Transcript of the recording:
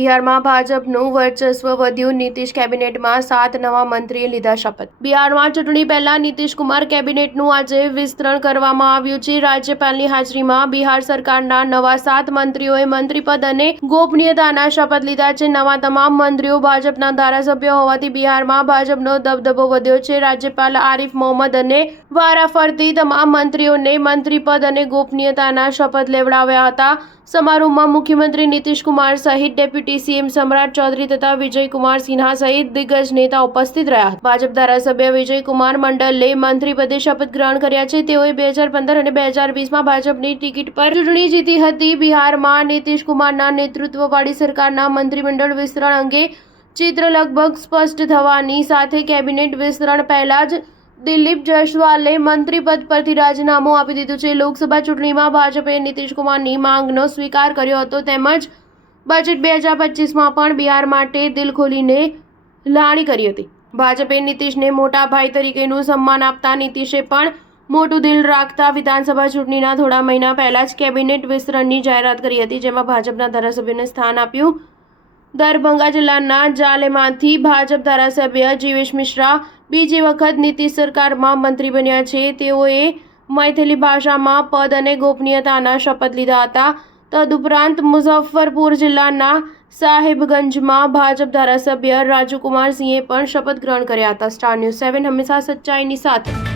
બિહારમાં ભાજપનું વર્ચસ્વ વધ્યું, નીતિશ કેબિનેટમાં 7 નવા મંત્રીએ લીધા શપથ। બિહારમાં ચૂંટણી પહેલા નીતિશ કુમાર કેબિનેટનું આજે વિસ્તરણ કરવામાં આવ્યું છે। રાજ્યપાલની હાજરીમાં બિહાર સરકારના નવા 7 મંત્રીઓએ મંત્રીપદ અને ગોપનીયતાના શપથ લીધા છે। નવા તમામ મંત્રીઓ ભાજપના ધારાસભ્યો હોવાથી બિહારમાં ભાજપનો દબદબો વધ્યો છે। રાજ્યપાલ આરિફ મોહમ્મદ અને વારાફરતી તમામ મંત્રીઓને મંત્રીપદ અને ગોપનીયતાના શપથ લેવડાવ્યા હતા। સમારોહમાં મુખ્યમંત્રી નીતિશ કુમાર સહિત ડેપ્યુટી સીએમ સમ્રાટ ચૌધરી તથા વિજયકુમાર સિન્હા સહિત દિગ્ગજ નેતા ઉપસ્થિત રહ્યા હતા। ભાજપ ધારાસભ્ય વિજયકુમાર મંડલે મંત્રીપદે શપથ ગ્રહણ કર્યા છે। તેઓએ 2015 અને 2020માં ભાજપની ટિકિટ પર ચૂંટણી જીતી હતી। બિહારમાં નીતિશ કુમારના નેતૃત્વવાળી સરકારના મંત્રીમંડળ વિસ્તરણ અંગે ચિત્ર લગભગ સ્પષ્ટ થવાની સાથે કેબિનેટ વિસ્તરણ પહેલા જ દિલીપ જયસ્વાલે મંત્રીપદ પરથી રાજીનામું આપી દીધું છે। લોકસભા ચૂંટણીમાં ભાજપે નીતિશ કુમારની માંગનો સ્વીકાર કર્યો હતો, તેમજ બજેટ 2025માં પણ બિહાર માટે દિલ ખોલીને લાગણી કરી હતી। ભાજપે નીતિશને મોટા ભાઈ તરીકેનું સન્માન આપતા નીતિશે પણ મોટું દિલ રાખતા વિધાનસભા ચૂંટણીના થોડા મહિના પહેલા જ કેબિનેટ વિસ્તરણની જાહેરાત કરી હતી, જેમાં ભાજપના ધારાસભ્યોને સ્થાન આપ્યું। દરભંગા જિલ્લાના જાલેમાંથી ભાજપ ધારાસભ્ય જીવેશ મિશ્રા બીજી વખત નીતિશ સરકારમાં મંત્રી બન્યા છે। તેઓએ મૈથિલી ભાષામાં પદ અને ગોપનીયતાના શપથ લીધા હતા। તદુપરાંત મુઝફ્ફરપુર જિલ્લાના સાહેબગંજમાં ભાજપ ધારાસભ્ય રાજુકુમાર સિંહે પણ શપથ ગ્રહણ કર્યા હતા। સ્ટાર ન્યૂઝ 7 હંમેશા સચ્ચાઈની સાથે।